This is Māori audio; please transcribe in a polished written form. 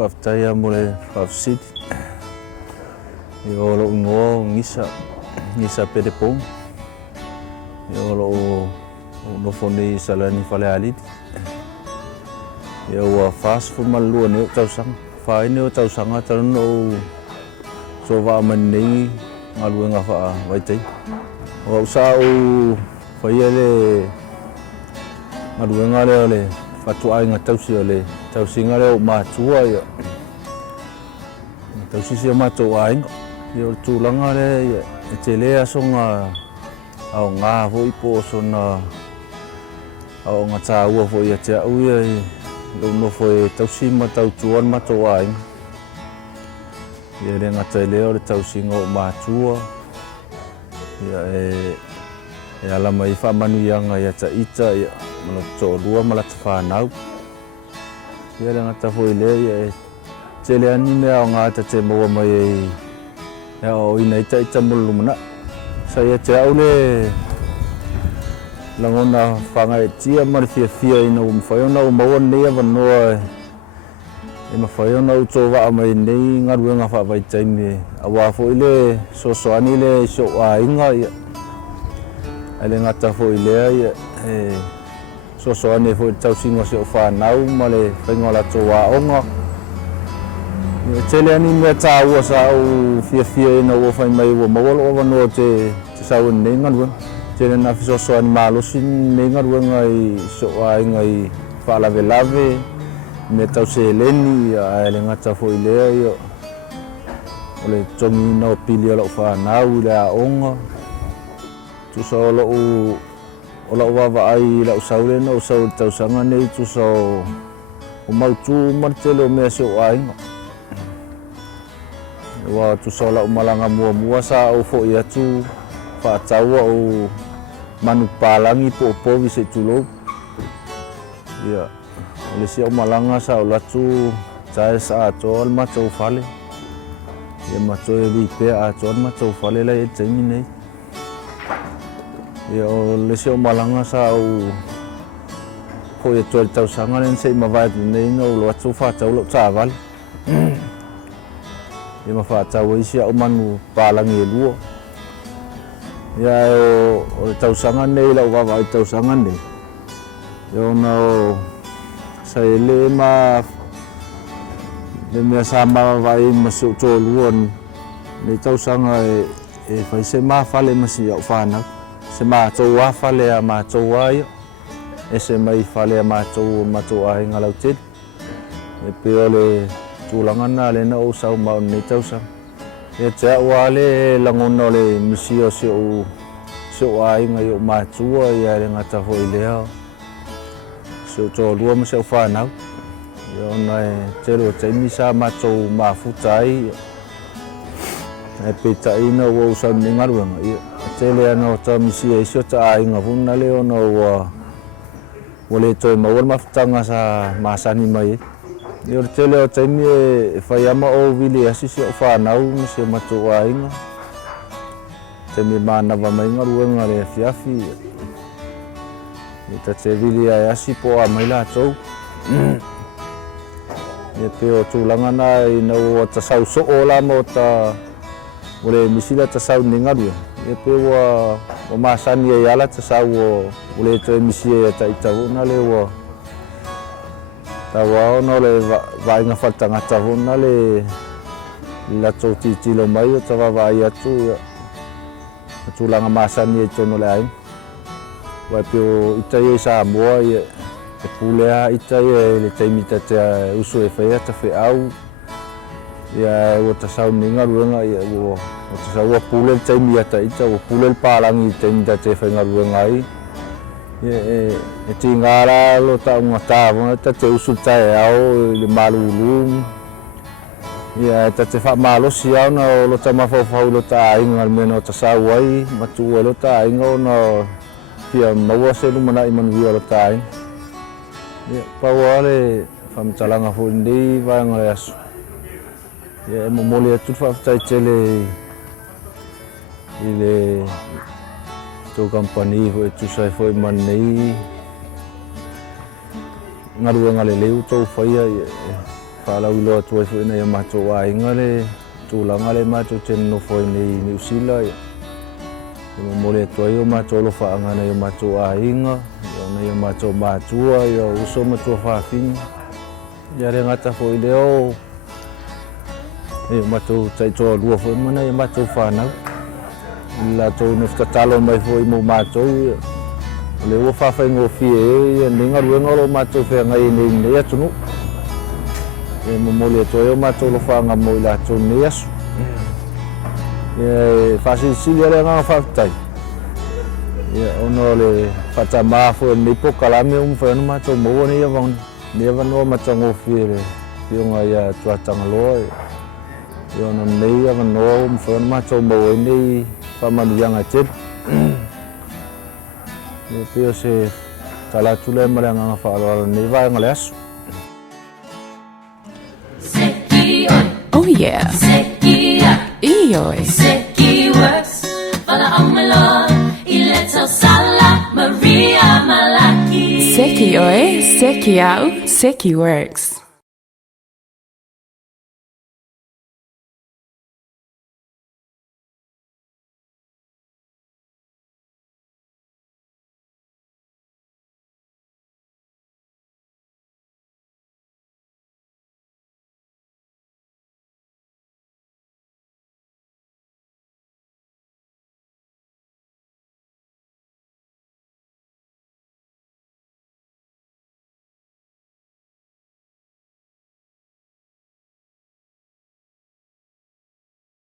whaftaia mo le Appleseed. I o lo ingo Gisa Pedebone. I o lo nofoni Salani Falealili. I o fast fu malua ne tausanga. Whae ne tausanga tanu o so wa manei galuega wha waitei. O sa o whaia le galuega le o le whatuainga tausi o le tausinga le o mātua ia. Tausisi o mātou ainga. I o tūlanga le e te lea songa au ngā hoi po sona au ngā tāua fo ia te au ia i lono fo e tausi ma tautua mātou ainga. Ia le ngata lea o le tausinga o mātua. Ia e ala mai whamanuianga ia ta ita ia mana tōrua malata whanau. Ia le ngata fo i lea ia e te lea ni mea o ngāta te maua mai e o ina ita mulu mana. Sa ia te au le langona whanga e tia mari fia ina o mwhaiona o maua nea wanoa e mawhaiona o tō waa mai nei galuega whaavaitaimi awa fo i le sosoani le so ainga ia. Ai le ngata fo i lea ia e sosoani fo i tausinga se o whanau ma le whaingola tō waonga. Te lea ni mea tāua sa au fia ina ua whai mai ua mawalo o wanoa te sau nei galuega. Te le na fisosoani malosi nei galuega i so ainga i whaalavelave me tau se leni a le ngata fo i lea ia. O le tongi ina o pili o lau whanau i le aonga. Tusa o lau wawa ai lau saule na o sau tausanga nei tusa o mautu martele o mea se o ainga. Wa tusa o lau malanga mua sa o fo i atu whaataua o manu palangi po povi se tulou. Ia. Le si aumalanga sa o latu tae sa ato al matou fale. Ia matou e lipea ato al matou fale lai e taimi nei. Ia o le si aumalanga sa o po e toa le tausanga len se mawai nei no lo atu whaatau lo tāwale. Ia ma whaatau isi au manu palangi e lua. Ia o le tausanga nei lau wawai tausanga nei. Ia o na o sa ele ma le mea sa mawai ma se uto luon le tausanga e whai se maa whale ma si au whanau. Se maa tau a whale a maa tau a ia. E se mai whale a maa tau a hinga lau tedi. E peo le tūlangana le na o sau mao nei tausanga. E te aua le langona o le misio se o a hinga i o maa tua ia le ngata fo i lea. Se o tō lua ma se o whanau. Ia ona e te lua taimi sa mātou mafuta ai. E peta ina ua usau ni galuega. Ia te lea no ta misi e isi o ta ainga huna le ona ua le toi maua mafutanga sa masani mai. Ia te lea o taimi e whai ama o wili asi se o whanau ma se mātou ainga. Te mi mānawa mai galuega le afiafi. Ita te vili ai asi po a mai lātou. E peo tūlangana i nau o ta sau so o la mo ta o le misila ta sau ni ngarua. E peo o masani e ala ta sau o le toi misi e ta itavuna le o ta wao no le vainga whatangata hona le lātou titilo mai o ta wawai atu. Tūlanga masani e tono le ai. Wai peo itai e Samoa e pulea itai e le taimita te uso e whaia ta whiau. Ia ua ta sau ni galuega ia ua ta sau ua pule le taimi ata ita ua pule le palangi i taimita te whai galuega ai. Ia e tingara lo taunga tāwanga ta te usu tae au le malulu. Ia ta te whamalosi au na lo ta mawhawhau lo ta ainga mena o ta sau ai matua lo ta ainga o na pia maua se lumana i manuia lo tai. Ia paua le whamtalanga fo nei vaenga le asu. Ia e momoli atu whaftai tele i le tō kampani fo e tusai fo i manei. Ngaruenga le leu tō whaia whaalawilo atu ai fwoi nei matou ainga le tūlanga le matou tēnno fwoi nei New Zealand. Ia mole atu ai o matou lo whaanga nei o matou ainga, ia nei o matou mātua, ia uso matua whawhinga. Ia re ngata fwoi leo, ia matou taitoa lua fwoi mana ia matou whanau. La tau ne whakatalo mai fwoi mo matou, le ua whawhaingo fie ia ninga ruenga lo matou whenga i nei atunu. E momole atu ai o matou lo whaanga mo i latou nei asu. E whasisili ale ngā whawtai. Ono le whatamā fwoi nei pokalame o mwhanu matou maua nei avang. Nei avanoa matango fie le pionga ia tuatanga loa. Ono nei avanoa o mwhanu matou maua nei whamanianga tēp. E pio se talatu le mare ngā whaaloalo nei vaenga le asu. Oh yeah. Seki Ioi. Seki Works Falealili Johnny Maria Malaki. Seki Oi, Seki Au, Seki Works.